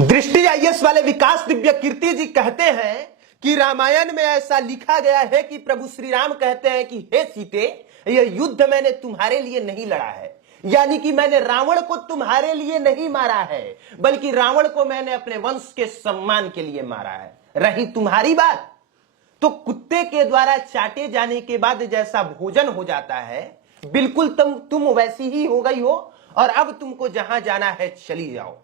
दृष्टि आईएएस वाले विकास दिव्य कीर्ति जी कहते हैं कि रामायण में ऐसा लिखा गया है कि प्रभु श्री राम कहते हैं कि हे सीते, यह युद्ध मैंने तुम्हारे लिए नहीं लड़ा है, यानी कि मैंने रावण को तुम्हारे लिए नहीं मारा है, बल्कि रावण को मैंने अपने वंश के सम्मान के लिए मारा है। रही तुम्हारी बात, तो कुत्ते के द्वारा चाटे जाने के बाद जैसा भोजन हो जाता है, बिल्कुल तुम वैसी ही हो गई हो और अब तुमको जहां जाना है चली जाओ।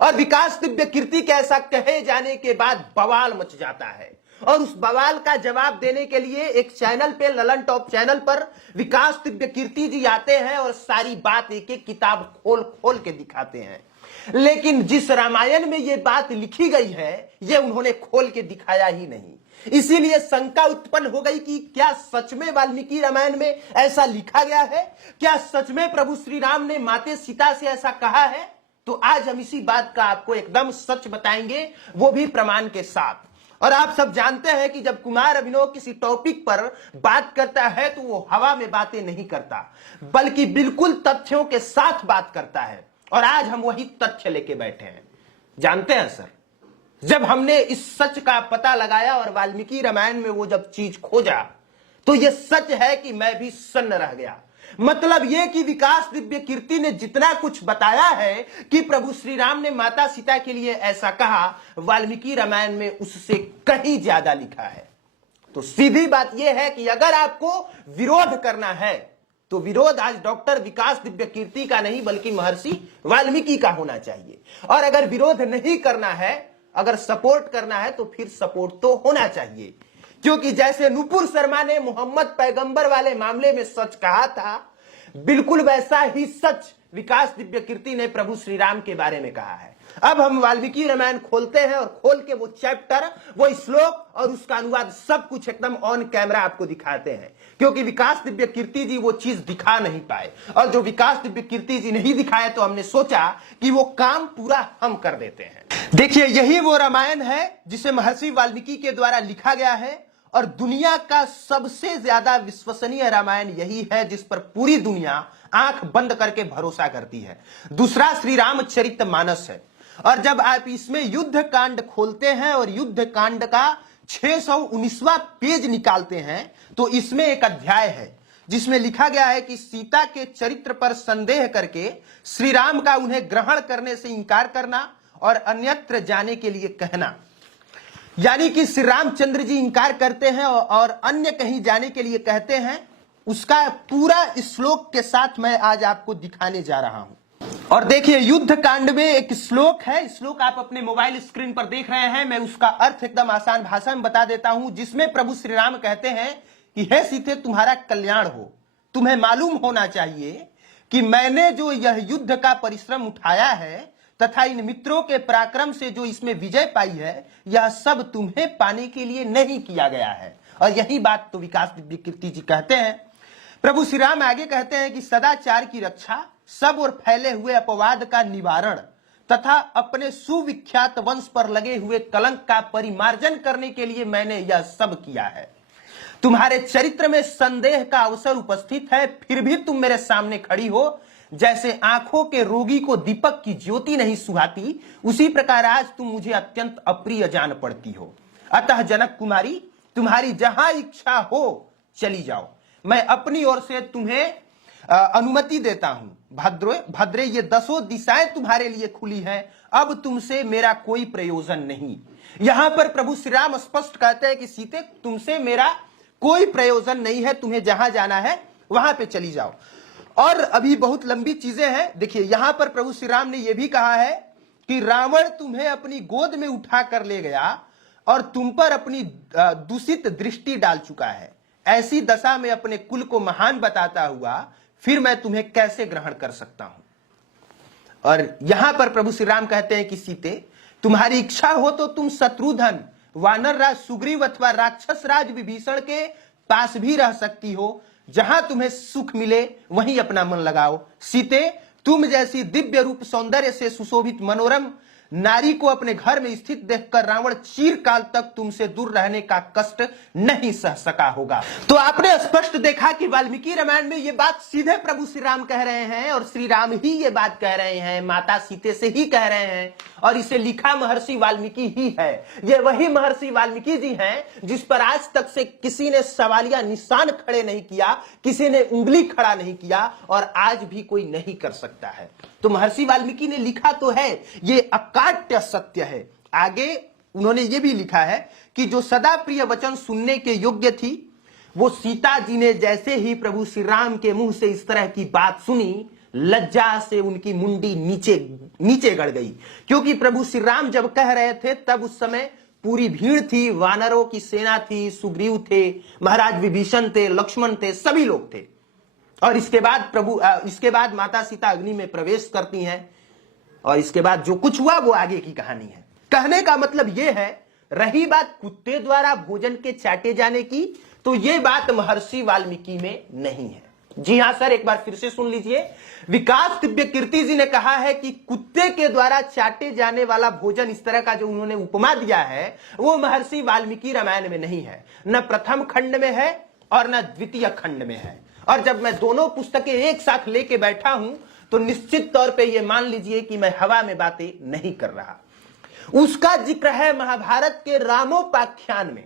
और विकास दिव्य कीर्ति के ऐसा कहे जाने के बाद बवाल मच जाता है और उस बवाल का जवाब देने के लिए एक चैनल पे, ललन टॉप चैनल पर विकास दिव्य कीर्ति जी आते हैं और सारी बात एक एक किताब खोल खोल के दिखाते हैं। लेकिन जिस रामायण में ये बात लिखी गई है, ये उन्होंने खोल के दिखाया ही नहीं। इसीलिए शंका उत्पन्न हो गई कि क्या सच में वाल्मीकि रामायण में ऐसा लिखा गया है? क्या सच में प्रभु श्री राम ने माते सीता से ऐसा कहा है? तो आज हम इसी बात का आपको एकदम सच बताएंगे, वो भी प्रमाण के साथ। और आप सब जानते हैं कि जब कुमार अभिनव किसी टॉपिक पर बात करता है तो वो हवा में बातें नहीं करता, बल्कि बिल्कुल तथ्यों के साथ बात करता है। और आज हम वही तथ्य लेके बैठे हैं। जानते हैं सर, जब हमने इस सच का पता लगाया और वाल्मीकि रामायण में वो जब चीज खोजा, तो ये सच है कि मैं भी सन्न रह गया। मतलब ये कि विकास दिव्य कीर्ति ने जितना कुछ बताया है कि प्रभु श्री राम ने माता सीता के लिए ऐसा कहा, वाल्मीकि रामायण में उससे कहीं ज्यादा लिखा है। तो सीधी बात यह है कि अगर आपको विरोध करना है तो विरोध आज डॉक्टर विकास दिव्य कीर्ति का नहीं, बल्कि महर्षि वाल्मीकि का होना चाहिए। और अगर विरोध नहीं करना है, अगर सपोर्ट करना है, तो फिर सपोर्ट तो होना चाहिए। क्योंकि जैसे नुपुर शर्मा ने मोहम्मद पैगंबर वाले मामले में सच कहा था, बिल्कुल वैसा ही सच विकास दिव्य कीर्ति ने प्रभु श्री राम के बारे में कहा है। अब हम वाल्मीकि रामायण खोलते हैं और खोल के वो चैप्टर, वो श्लोक और उसका अनुवाद सब कुछ एकदम ऑन कैमरा आपको दिखाते हैं। क्योंकि विकास दिव्य कीर्ति जी वो चीज दिखा नहीं पाए, और जो विकास दिव्य कीर्ति जी नहीं दिखाए तो हमने सोचा कि वो काम पूरा हम कर देते हैं। देखिए, यही वो रामायण है जिसे महर्षि वाल्मीकि के द्वारा लिखा गया है, और दुनिया का सबसे ज्यादा विश्वसनीय रामायण यही है जिस पर पूरी दुनिया आंख बंद करके भरोसा करती है। दूसरा श्री रामचरितमानस है। और जब आप इसमें युद्ध कांड खोलते हैं और युद्ध कांड का 619वां पेज निकालते हैं, तो इसमें एक अध्याय है जिसमें लिखा गया है कि सीता के चरित्र पर संदेह करके श्री राम का उन्हें ग्रहण करने से इंकार करना और अन्यत्र जाने के लिए कहना। यानी कि श्री रामचंद्र जी इंकार करते हैं और अन्य कहीं जाने के लिए कहते हैं। उसका पूरा श्लोक के साथ मैं आज आपको दिखाने जा रहा हूं। और देखिए, युद्ध कांड में एक श्लोक है, श्लोक आप अपने मोबाइल स्क्रीन पर देख रहे हैं। मैं उसका अर्थ एकदम आसान भाषा में बता देता हूं, जिसमें प्रभु श्री राम कहते हैं कि हे सीते, तुम्हारा कल्याण हो। तुम्हें मालूम होना चाहिए कि मैंने जो यह युद्ध का परिश्रम उठाया है तथा इन मित्रों के पराक्रम से जो इसमें विजय पाई है, यह सब तुम्हें पाने के लिए नहीं किया गया है। और यही बात तो विकास दिव्य कीर्ति जी कहते हैं। प्रभु श्री राम आगे कहते हैं कि सदाचार की रक्षा, सब और फैले हुए अपवाद का निवारण तथा अपने सुविख्यात वंश पर लगे हुए कलंक का परिमार्जन करने के लिए मैंने यह सब किया है। तुम्हारे चरित्र में संदेह का अवसर उपस्थित है, फिर भी तुम मेरे सामने खड़ी हो। जैसे आंखों के रोगी को दीपक की ज्योति नहीं सुहाती, उसी प्रकार आज तुम मुझे अत्यंत अप्रिय जान पड़ती हो। अतः जनक कुमारी, तुम्हारी जहां इच्छा हो चली जाओ। मैं अपनी ओर से तुम्हें अनुमति देता हूं। भद्रे, ये 10 दिशाएं तुम्हारे लिए खुली हैं। अब तुमसे मेरा कोई प्रयोजन नहीं। यहां पर प्रभु श्री राम स्पष्ट कहते हैं कि सीते, तुमसे मेरा कोई प्रयोजन नहीं है, तुम्हें जहां जाना है वहां पे चली जाओ। और अभी बहुत लंबी चीजें हैं। देखिए, यहां पर प्रभु श्री राम ने यह भी कहा है कि रावण तुम्हें अपनी गोद में उठा कर ले गया और तुम पर अपनी दूषित दृष्टि डाल चुका है। ऐसी दशा में अपने कुल को महान बताता हुआ फिर मैं तुम्हें कैसे ग्रहण कर सकता हूं। और यहां पर प्रभु श्री राम कहते हैं कि सीते, तुम्हारी इच्छा हो तो तुम शत्रुधन, वानर राज सुग्रीव अथवा राक्षस राज विभीषण के पास भी रह सकती हो। जहां तुम्हें सुख मिले वहीं अपना मन लगाओ। सीते, तुम जैसी दिव्य रूप सौंदर्य से सुशोभित मनोरम नारी को अपने घर में स्थित देखकर रावण चिरकाल तक तुमसे दूर रहने का कष्ट नहीं सह सका होगा। तो आपने स्पष्ट देखा कि वाल्मीकि रामायण में ये बात सीधे प्रभु श्री राम कह रहे हैं और श्री राम ही ये बात कह रहे हैं, माता सीते से ही कह रहे हैं और इसे लिखा महर्षि वाल्मीकि ही है। ये वही महर्षि वाल्मीकि जी हैं जिस पर आज तक से किसी ने सवालिया निशान खड़े नहीं किया, किसी ने उंगली खड़ा नहीं किया और आज भी कोई नहीं कर सकता है। तो महर्षि वाल्मीकि ने लिखा तो है, ये अकाट्य सत्य है। आगे उन्होंने ये भी लिखा है कि जो सदा प्रिय वचन सुनने के योग्य थी, वो सीता जी ने जैसे ही प्रभु श्री राम के मुंह से इस तरह की बात सुनी, लज्जा से उनकी मुंडी नीचे गड़ गई। क्योंकि प्रभु श्री राम जब कह रहे थे तब उस समय पूरी भीड़ थी, वानरों की सेना थी, सुग्रीव थे, महाराज विभीषण थे, लक्ष्मण थे, सभी लोग थे। और इसके बाद माता सीता अग्नि में प्रवेश करती हैं और इसके बाद जो कुछ हुआ वो आगे की कहानी है। कहने का मतलब यह है, रही बात कुत्ते द्वारा भोजन के चाटे जाने की, तो यह बात महर्षि वाल्मीकि में नहीं है। जी हां सर, एक बार फिर से सुन लीजिए। विकास दिव्य कीर्ति जी ने कहा है कि कुत्ते के द्वारा चाटे जाने वाला भोजन, इस तरह का जो उन्होंने उपमा दिया है, वो महर्षि वाल्मीकि रामायण में नहीं है, न प्रथम खंड में है और न द्वितीय खंड में है। और जब मैं दोनों पुस्तकें एक साथ लेके बैठा हूं तो निश्चित तौर पे ये मान लीजिए कि मैं हवा में बातें नहीं कर रहा। उसका जिक्र है महाभारत के रामोपाख्यान में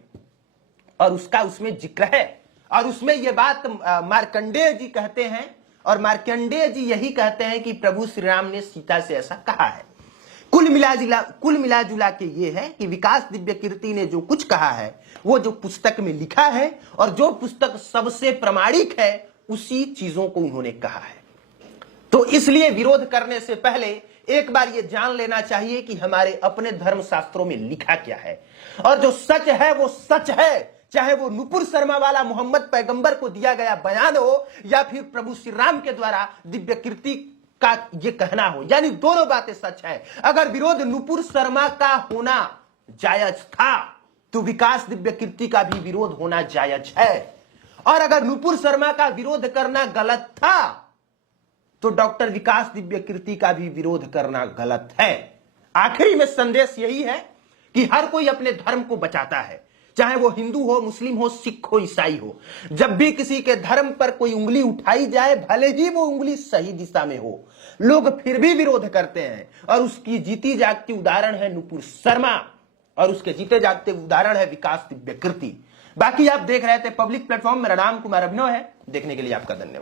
और उसमें जिक्र है और उसमें यह बात मार्कंडेय जी कहते हैं और मार्कंडेय जी यही कहते हैं कि प्रभु श्री राम ने सीता से ऐसा कहा है। कुल मिला जुला के ये है कि विकास दिव्य कीर्ति ने जो कुछ कहा है वो जो पुस्तक में लिखा है और जो पुस्तक सबसे प्रमाणिक है उसी चीजों को उन्होंने कहा है। तो इसलिए विरोध करने से पहले एक बार ये जान लेना चाहिए कि हमारे अपने धर्म शास्त्रों में लिखा क्या है और जो सच है वो सच है, चाहे वो नुपुर शर्मा वाला मोहम्मद पैगंबर को दिया गया बयान हो या फिर प्रभु श्री राम के द्वारा दिव्य कीर्ति का ये कहना हो, यानी दोनों बातें सच है। अगर विरोध नुपुर शर्मा का होना जायज था तो विकास दिव्य कीर्ति का भी विरोध होना जायज है और अगर नुपुर शर्मा का विरोध करना गलत था तो डॉक्टर विकास दिव्य कीर्ति का भी विरोध करना गलत है। आखिरी में संदेश यही है कि हर कोई अपने धर्म को बचाता है, चाहे वो हिंदू हो, मुस्लिम हो, सिख हो, ईसाई हो। जब भी किसी के धर्म पर कोई उंगली उठाई जाए, भले ही वो उंगली सही दिशा में हो, लोग फिर भी विरोध करते हैं और उसकी जीती जागती उदाहरण है नुपुर शर्मा और उसके जीते जागते उदाहरण है विकास दिव्य कीर्ति। बाकी आप देख रहे थे पब्लिक प्लेटफॉर्म। मेरा नाम कुमार अभिनव है। देखने के लिए आपका धन्यवाद।